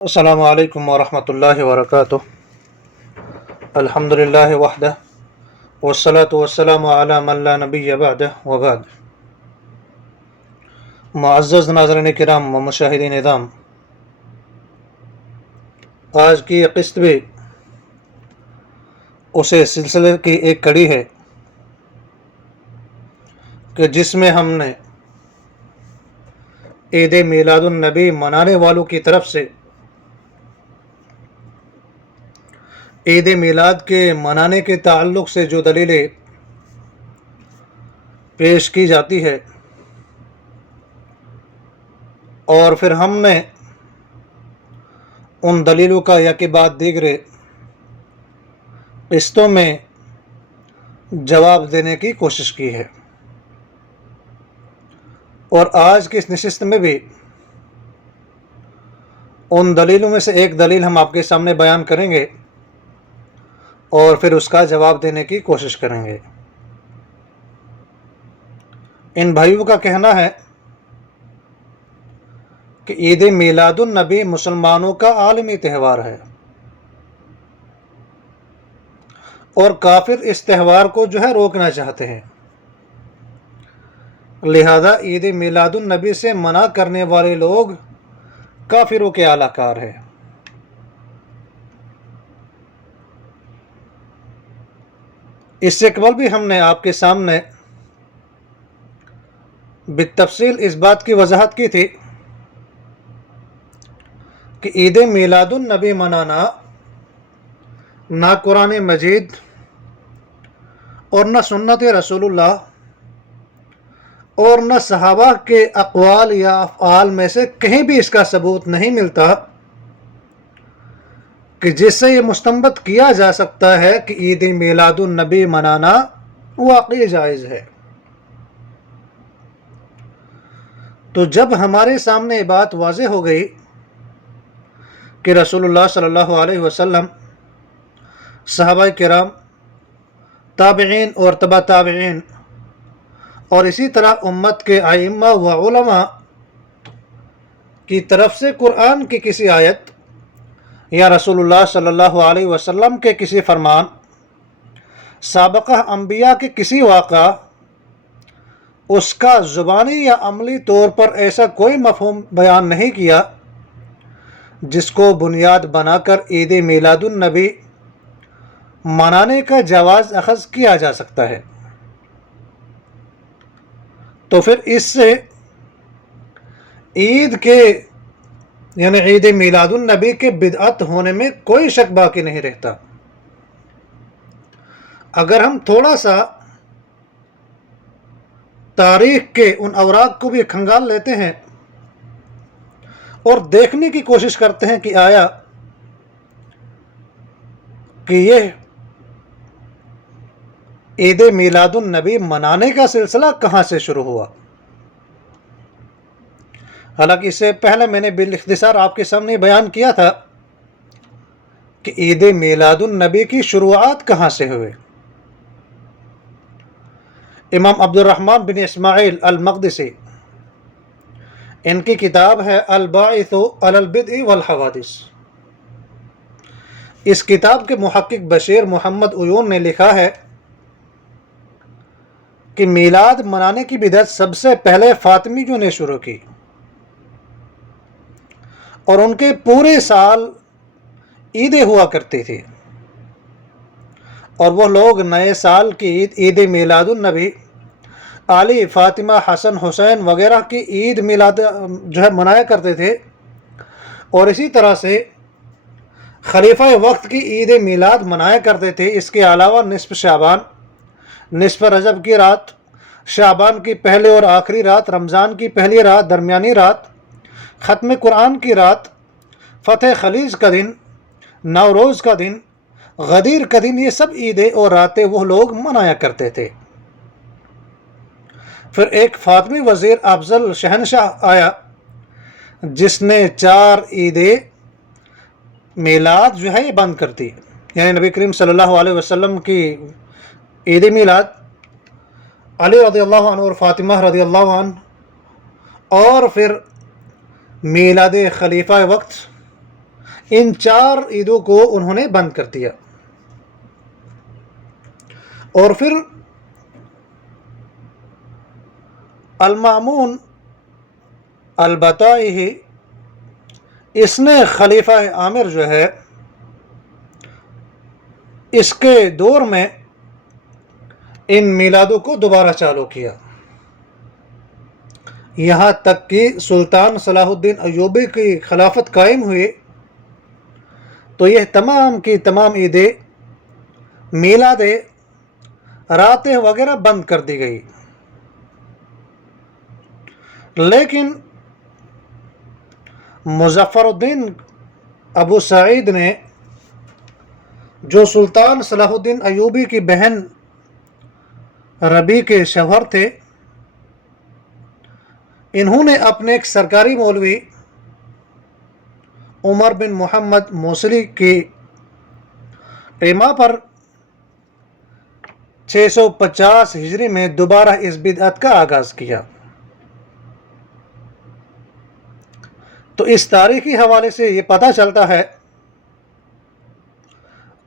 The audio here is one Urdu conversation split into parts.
السلام علیکم ورحمۃ اللہ وبرکاتہ۔ الحمد للہ وحدہ والصلاة والسلام علی من لا نبی بعدہ وبعد۔ معزز ناظرین کرام و مشاہدین نظام، آج کی یہ قسط بھی اسے سلسلے کی ایک کڑی ہے کہ جس میں ہم نے عید میلاد النبی منانے والوں کی طرف سے عید میلاد کے منانے کے تعلق سے جو دلیلیں پیش کی جاتی ہے، اور پھر ہم نے ان دلیلوں کا یا کے بعد دیگرے قسطوں میں جواب دینے کی کوشش کی ہے، اور آج کی اس نشست میں بھی ان دلیلوں میں سے ایک دلیل ہم آپ کے سامنے بیان کریں گے اور پھر اس کا جواب دینے کی کوشش کریں گے۔ ان بھائیوں کا کہنا ہے کہ عید میلاد النبی مسلمانوں کا عالمی تہوار ہے، اور کافر اس تہوار کو روکنا چاہتے ہیں، لہذا عید میلاد النبی سے منع کرنے والے لوگ کافروں کے اعلی کار ہیں۔ اس سے قبل بھی ہم نے آپ کے سامنے بالتفصیل اس بات کی وضاحت کی تھی کہ عید میلاد النبی منانا نہ قرآن مجید اور نہ سنت رسول اللہ اور نہ صحابہ کے اقوال یا افعال میں سے کہیں بھی اس کا ثبوت نہیں ملتا کہ جس سے یہ مستنبط کیا جا سکتا ہے کہ عید میلاد النبی منانا واقعی جائز ہے۔ تو جب ہمارے سامنے یہ بات واضح ہو گئی کہ رسول اللہ صلی اللہ علیہ وسلم، صحابہ کرام، تابعین اور تبع تابعین، اور اسی طرح امت کے ائمہ و علماء کی طرف سے قرآن کی کسی آیت یا رسول اللہ صلی اللہ علیہ وسلم کے کسی فرمان، سابقہ انبیاء کے کسی واقعہ، اس کا زبانی یا عملی طور پر ایسا کوئی مفہوم بیان نہیں کیا جس کو بنیاد بنا کر عید میلاد النبی منانے کا جواز اخذ کیا جا سکتا ہے، تو پھر اس سے عید کے یعنی عید میلاد النبی کے بدعت ہونے میں کوئی شک باقی نہیں رہتا۔ اگر ہم تھوڑا سا تاریخ کے ان اوراق کو بھی کھنگال لیتے ہیں اور دیکھنے کی کوشش کرتے ہیں کہ آیا کہ یہ عید میلاد النبی منانے کا سلسلہ کہاں سے شروع ہوا، حالانکہ اس سے پہلے میں نے بالاختصار آپ کے سامنے بیان کیا تھا کہ عید میلاد النبی کی شروعات کہاں سے ہوئے۔ امام عبد الرحمن بن اسماعیل المقدسی، ان کی کتاب ہے الباعث علی البدع والحوادث، اس کتاب کے محقق بشیر محمد عیون نے لکھا ہے کہ میلاد منانے کی بدعت سب سے پہلے فاطمیوں نے شروع کی، اور ان کے پورے سال عیدیں ہوا کرتی تھی، اور وہ لوگ نئے سال کی عید میلاد النبی، علی، فاطمہ، حسن، حسین وغیرہ کی عید میلاد منایا کرتے تھے، اور اسی طرح سے خلیفہ وقت کی عید میلاد منایا کرتے تھے۔ اس کے علاوہ نصف شعبان، نصف رجب کی رات، شعبان کی پہلی اور آخری رات، رمضان کی پہلی رات، درمیانی رات، ختم قرآن کی رات، فتح خلیج کا دن، نوروز کا دن، غدیر کا دن، یہ سب عیدیں اور راتیں وہ لوگ منایا کرتے تھے۔ پھر ایک فاطمی وزیر افضل شہنشاہ آیا جس نے 4 عیدیں میلاد یہ بند کر دی، یعنی نبی کریم صلی اللہ علیہ وسلم کی عید میلاد، علی رضی اللہ عنہ اور فاطمہ رضی اللہ عنہ، اور پھر میلاد خلیفہ وقت ان 4 عیدوں کو انہوں نے بند کر دیا. اور پھر المامون البطائی اس نے خلیفہ عامر جو ہے اس کے دور میں ان میلادوں کو دوبارہ چالو کیا، یہاں تک کہ سلطان صلاح الدین ایوبی کی خلافت قائم ہوئی تو یہ تمام کی تمام عیدیں، میلادیں، راتیں وغیرہ بند کر دی گئی. لیکن مظفر الدین ابو سعید نے، جو سلطان صلاح الدین ایوبی کی بہن ربیع کے شوہر تھے، انہوں نے اپنے ایک سرکاری مولوی عمر بن محمد موصلی کی ایما پر 650 ہجری میں دوبارہ اس بدعت کا آغاز کیا. تو اس تاریخی حوالے سے یہ پتہ چلتا ہے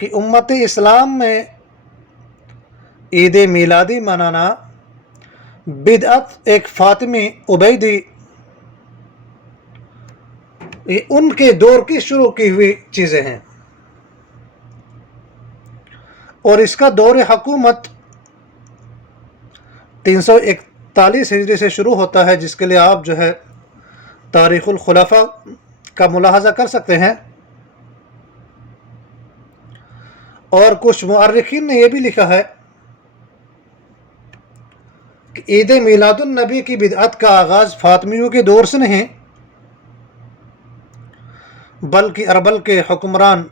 کہ امت اسلام میں عید میلادی منانا بدعت ایک فاطمی عبیدی، یہ ان کے دور کی شروع کی ہوئی چیزیں ہیں، اور اس کا دور حکومت 341 ہجری سے شروع ہوتا ہے، جس کے لیے آپ جو ہے تاریخ الخلفاء کا ملاحظہ کر سکتے ہیں. اور کچھ مؤرخین نے یہ بھی لکھا ہے کہ عید میلاد النبی کی بدعت کا آغاز فاطمیوں کے دور سے نہیں بلکہ اربل کے حکمران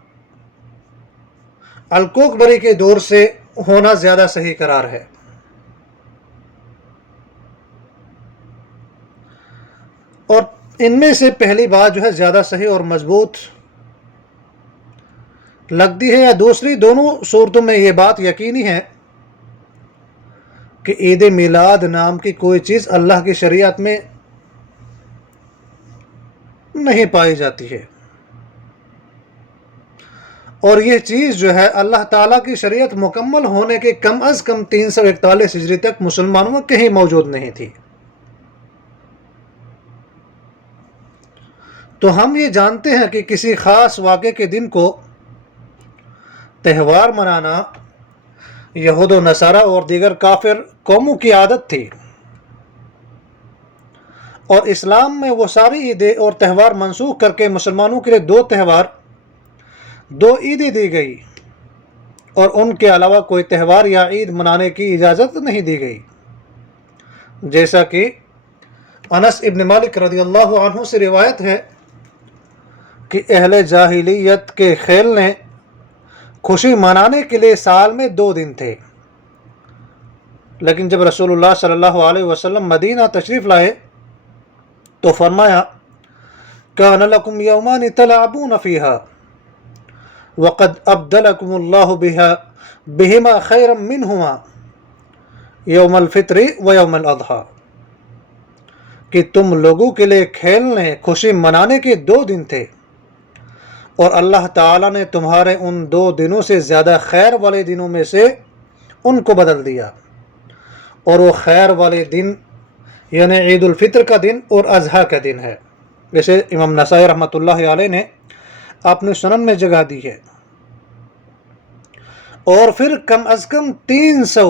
الکوکبری کے دور سے ہونا زیادہ صحیح قرار ہے. اور ان میں سے پہلی بات جو ہے زیادہ صحیح اور مضبوط لگتی ہے، یا دوسری، دونوں صورتوں میں یہ بات یقینی ہے کہ عید میلاد نام کی کوئی چیز اللہ کی شریعت میں نہیں پائی جاتی ہے، اور یہ چیز جو ہے اللہ تعالیٰ کی شریعت مکمل ہونے کے کم از کم 341 ہجری تک مسلمانوں میں کہیں موجود نہیں تھی. تو ہم یہ جانتے ہیں کہ کسی خاص واقعے کے دن کو تہوار منانا یہود و نصارہ اور دیگر کافر قوموں کی عادت تھی، اور اسلام میں وہ ساری عیدیں اور تہوار منسوخ کر کے مسلمانوں کے لیے 2 عیدیں دی گئی، اور ان کے علاوہ کوئی تہوار یا عید منانے کی اجازت نہیں دی گئی. جیسا کہ انس ابن مالک رضی اللہ عنہ سے روایت ہے کہ اہل جاہلیت کے خیل نے خوشی منانے کے لیے سال میں 2 دن تھے، لیکن جب رسول اللہ صلی اللہ علیہ وسلم مدینہ تشریف لائے تو فرمایا کان لکم یومان تلعبون فیہا وقد ابدلکم اللہ بہما خیرا منہما یوم الفطر و یوم الاضحیٰ، کہ تم لوگوں کے لیے کھیلنے خوشی منانے کے 2 دن تھے، اور اللہ تعالیٰ نے تمہارے ان 2 دنوں سے زیادہ خیر والے دنوں میں سے ان کو بدل دیا، اور وہ خیر والے دن یعنی عید الفطر کا دن اور اضحیٰ کا دن ہے، جیسے امام نسائی رحمۃ اللہ علیہ نے اپنے سنن میں جگہ دی ہے. اور پھر کم از کم 300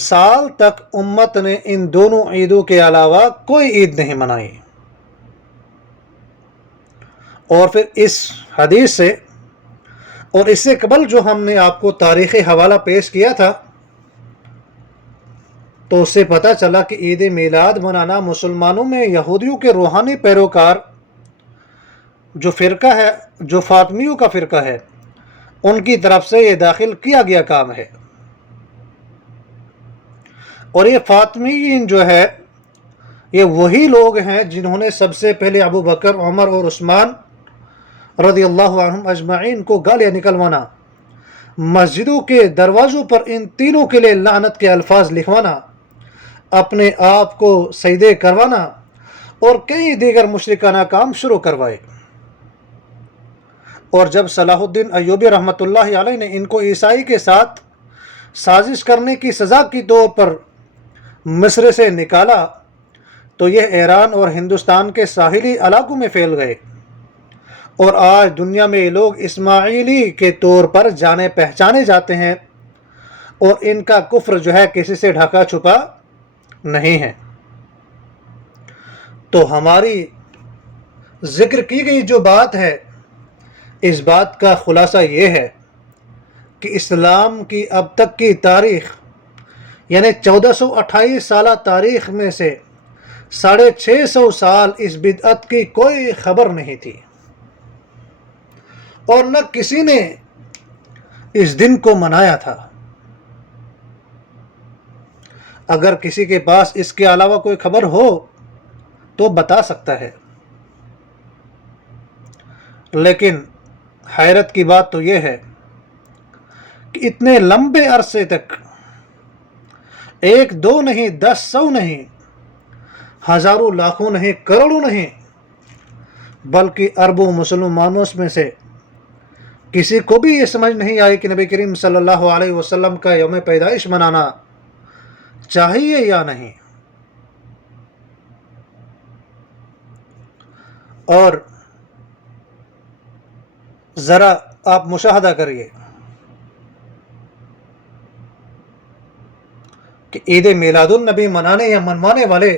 سال تک امت نے ان دونوں عیدوں کے علاوہ کوئی عید نہیں منائی. اور پھر اس حدیث سے اور اس سے قبل جو ہم نے آپ کو تاریخی حوالہ پیش کیا تھا، تو اس سے پتہ چلا کہ عید میلاد منانا مسلمانوں میں یہودیوں کے روحانی پیروکار جو فرقہ ہے، جو فاطمیوں کا فرقہ ہے، ان کی طرف سے یہ داخل کیا گیا کام ہے. اور یہ فاطمیین جو ہے یہ وہی لوگ ہیں جنہوں نے سب سے پہلے ابو بکر، عمر اور عثمان رضی اللہ عنہم اجمعین کو گالیاں نکلوانا، مسجدوں کے دروازوں پر ان تینوں کے لیے لعنت کے الفاظ لکھوانا، اپنے آپ کو سجدے کروانا اور کئی دیگر مشرکانہ کام شروع کروائے۔ اور جب صلاح الدین ایوبی رحمۃ اللہ علیہ نے ان کو عیسائی کے ساتھ سازش کرنے کی سزا کے طور پر مصر سے نکالا تو یہ ایران اور ہندوستان کے ساحلی علاقوں میں پھیل گئے، اور آج دنیا میں یہ لوگ اسماعیلی کے طور پر جانے پہچانے جاتے ہیں، اور ان کا کفر جو ہے کسی سے ڈھکا چھپا نہیں ہے۔ تو ہماری ذکر کی گئی جو بات ہے، اس بات کا خلاصہ یہ ہے کہ اسلام کی اب تک کی تاریخ یعنی 1428 سالہ تاریخ میں سے 650 سال اس بدعت کی کوئی خبر نہیں تھی، اور نہ کسی نے اس دن کو منایا تھا۔ اگر کسی کے پاس اس کے علاوہ کوئی خبر ہو تو بتا سکتا ہے، لیکن حیرت کی بات تو یہ ہے کہ اتنے لمبے عرصے تک ایک دو نہیں، 10 100 نہیں، ہزاروں لاکھوں نہیں، کروڑوں نہیں، بلکہ اربوں مسلمانوں میں سے کسی کو بھی یہ سمجھ نہیں آئی کہ نبی کریم صلی اللہ علیہ وسلم کا یوم پیدائش منانا چاہیے یا نہیں۔ اور ذرا آپ مشاہدہ کریے کہ عید میلاد النبی منانے یا منوانے والے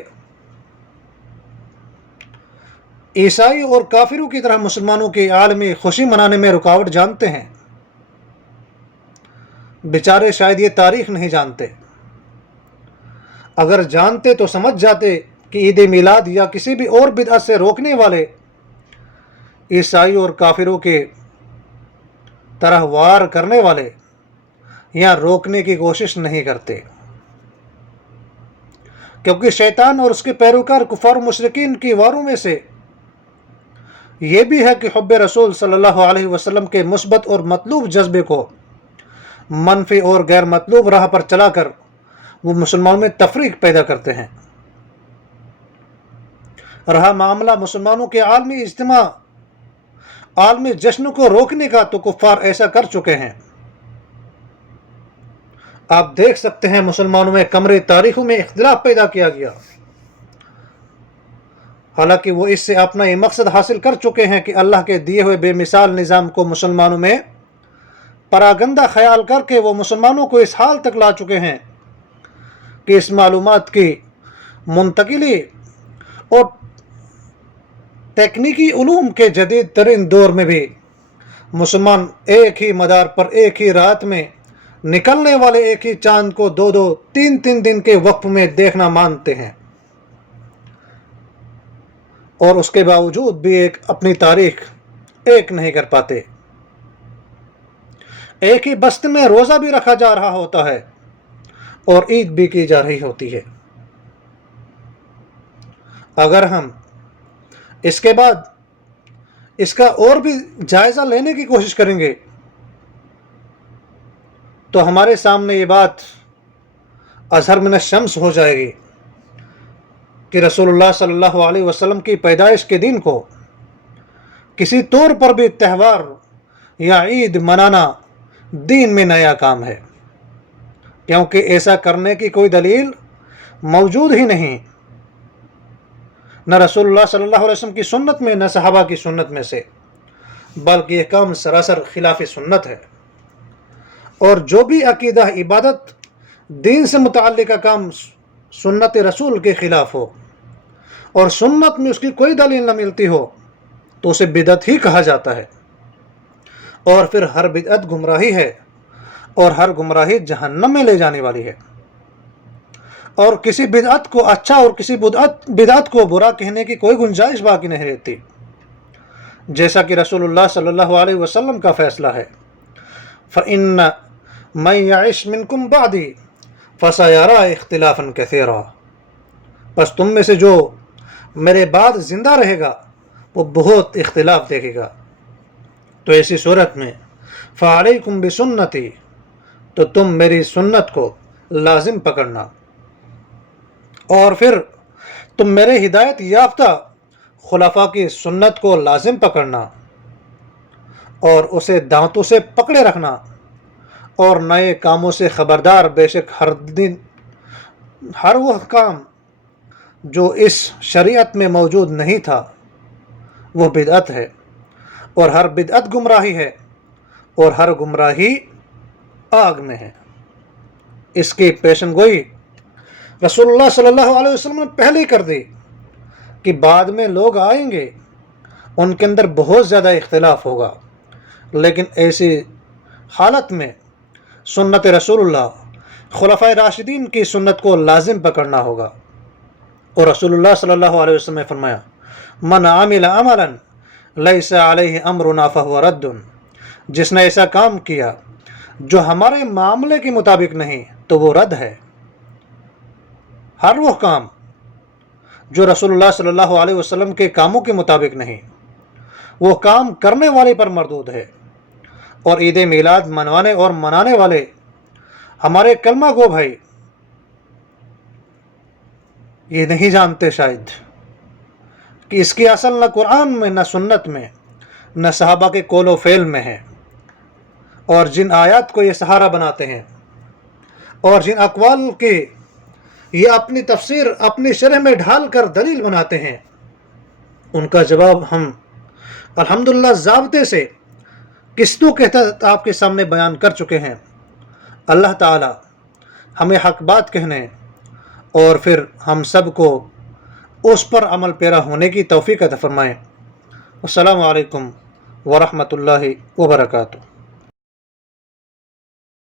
عیسائی اور کافروں کی طرح مسلمانوں کی عالمی خوشی منانے میں رکاوٹ جانتے ہیں۔ بیچارے شاید یہ تاریخ نہیں جانتے، اگر جانتے تو سمجھ جاتے کہ عید میلاد یا کسی بھی اور بدعت سے روکنے والے عیسائی اور کافروں کے طرح وار کرنے والے یا روکنے کی کوشش نہیں کرتے، کیونکہ شیطان اور اس کے پیروکار کفار و مشرکین کی واروں میں سے یہ بھی ہے کہ حب رسول صلی اللہ علیہ وسلم کے مثبت اور مطلوب جذبے کو منفی اور غیر مطلوب راہ پر چلا کر وہ مسلمانوں میں تفریق پیدا کرتے ہیں۔ رہا معاملہ مسلمانوں کے عالمی اجتماع، عالمی جشن کو روکنے کا، تو کفار ایسا کر چکے ہیں۔ آپ دیکھ سکتے ہیں مسلمانوں میں کمرے تاریخوں میں اختلاف پیدا کیا گیا، حالانکہ وہ اس سے اپنا یہ مقصد حاصل کر چکے ہیں کہ اللہ کے دیے ہوئے بے مثال نظام کو مسلمانوں میں پراگندہ خیال کر کے وہ مسلمانوں کو اس حال تک لا چکے ہیں کہ اس معلومات کی منتقلی اور تکنیکی علوم کے جدید ترین دور میں بھی مسلمان ایک ہی مدار پر ایک ہی رات میں نکلنے والے ایک ہی چاند کو 2-2 3-3 دن کے وقت میں دیکھنا مانتے ہیں، اور اس کے باوجود بھی اپنی تاریخ ایک نہیں کر پاتے۔ ایک ہی بست میں روزہ بھی رکھا جا رہا ہوتا ہے اور عید بھی کی جا رہی ہوتی ہے۔ اگر ہم اس کے بعد اس کا اور بھی جائزہ لینے کی کوشش کریں گے تو ہمارے سامنے یہ بات اظہر من الشمس ہو جائے گی کہ رسول اللہ صلی اللہ علیہ وسلم کی پیدائش کے دن کو کسی طور پر بھی تہوار یا عید منانا دین میں نیا کام ہے، کیونکہ ایسا کرنے کی کوئی دلیل موجود ہی نہیں، نہ رسول اللہ صلی اللہ علیہ وسلم کی سنت میں، نہ صحابہ کی سنت میں سے، بلکہ یہ کام سراسر خلاف سنت ہے۔ اور جو بھی عقیدہ، عبادت، دین سے متعلقہ کام سنت رسول کے خلاف ہو اور سنت میں اس کی کوئی دلیل نہ ملتی ہو تو اسے بدعت ہی کہا جاتا ہے، اور پھر ہر بدعت گمراہی ہے، اور ہر گمراہی جہنم میں لے جانے والی ہے، اور کسی بدعت کو اچھا اور کسی بدعت کو برا کہنے کی کوئی گنجائش باقی نہیں رہتی، جیسا کہ رسول اللہ صلی اللہ علیہ وسلم کا فیصلہ ہے، فَإِنَّ مَن يَعِشْ مِنْكُمْ بَعْدِي فَسَيَرَىٰ اخْتِلَافًا كَثِيرًا، پس تم میں سے جو میرے بعد زندہ رہے گا وہ بہت اختلاف دیکھے گا۔ تو ایسی صورت میں فَعَلَيْكُمْ بِسُنَّتِي، تو تم میری سنت کو لازم پکڑنا، اور پھر تم میرے ہدایت یافتہ خلفاء کی سنت کو لازم پکڑنا اور اسے دانتوں سے پکڑے رکھنا اور نئے کاموں سے خبردار، بے شک ہر وہ کام جو اس شریعت میں موجود نہیں تھا وہ بدعت ہے، اور ہر بدعت گمراہی ہے، اور ہر گمراہی آگ میں ہے۔ اس کی پیشن گوئی رسول اللہ صلی اللہ علیہ وسلم نے پہلے ہی کر دی کہ بعد میں لوگ آئیں گے، ان کے اندر بہت زیادہ اختلاف ہوگا، لیکن ایسی حالت میں سنت رسول اللہ، خلفائے راشدین کی سنت کو لازم پکڑنا ہوگا۔ اور رسول اللہ صلی اللہ علیہ وسلم نے فرمایا، من عمل عملا لیس علیہ امرنا فہو رد، جس نے ایسا کام کیا جو ہمارے معاملے کے مطابق نہیں تو وہ رد ہے۔ ہر وہ کام جو رسول اللہ صلی اللہ علیہ وسلم کے کاموں کے مطابق نہیں، وہ کام کرنے والے پر مردود ہے۔ اور عید میلاد منوانے اور منانے والے ہمارے کلمہ گو بھائی یہ نہیں جانتے شاید کہ اس کی اصل نہ قرآن میں، نہ سنت میں، نہ صحابہ کے قول و فعل میں ہے، اور جن آیات کو یہ سہارا بناتے ہیں اور جن اقوال کی یہ اپنی تفسیر اپنی شرح میں ڈھال کر دلیل بناتے ہیں، ان کا جواب ہم الحمدللہ ضابطے سے قسطوں کے تحت آپ کے سامنے بیان کر چکے ہیں۔ اللہ تعالی ہمیں حق بات کہنے اور پھر ہم سب کو اس پر عمل پیرا ہونے کی توفیق عطا فرمائے۔ السلام علیکم ورحمۃ اللہ وبرکاتہ۔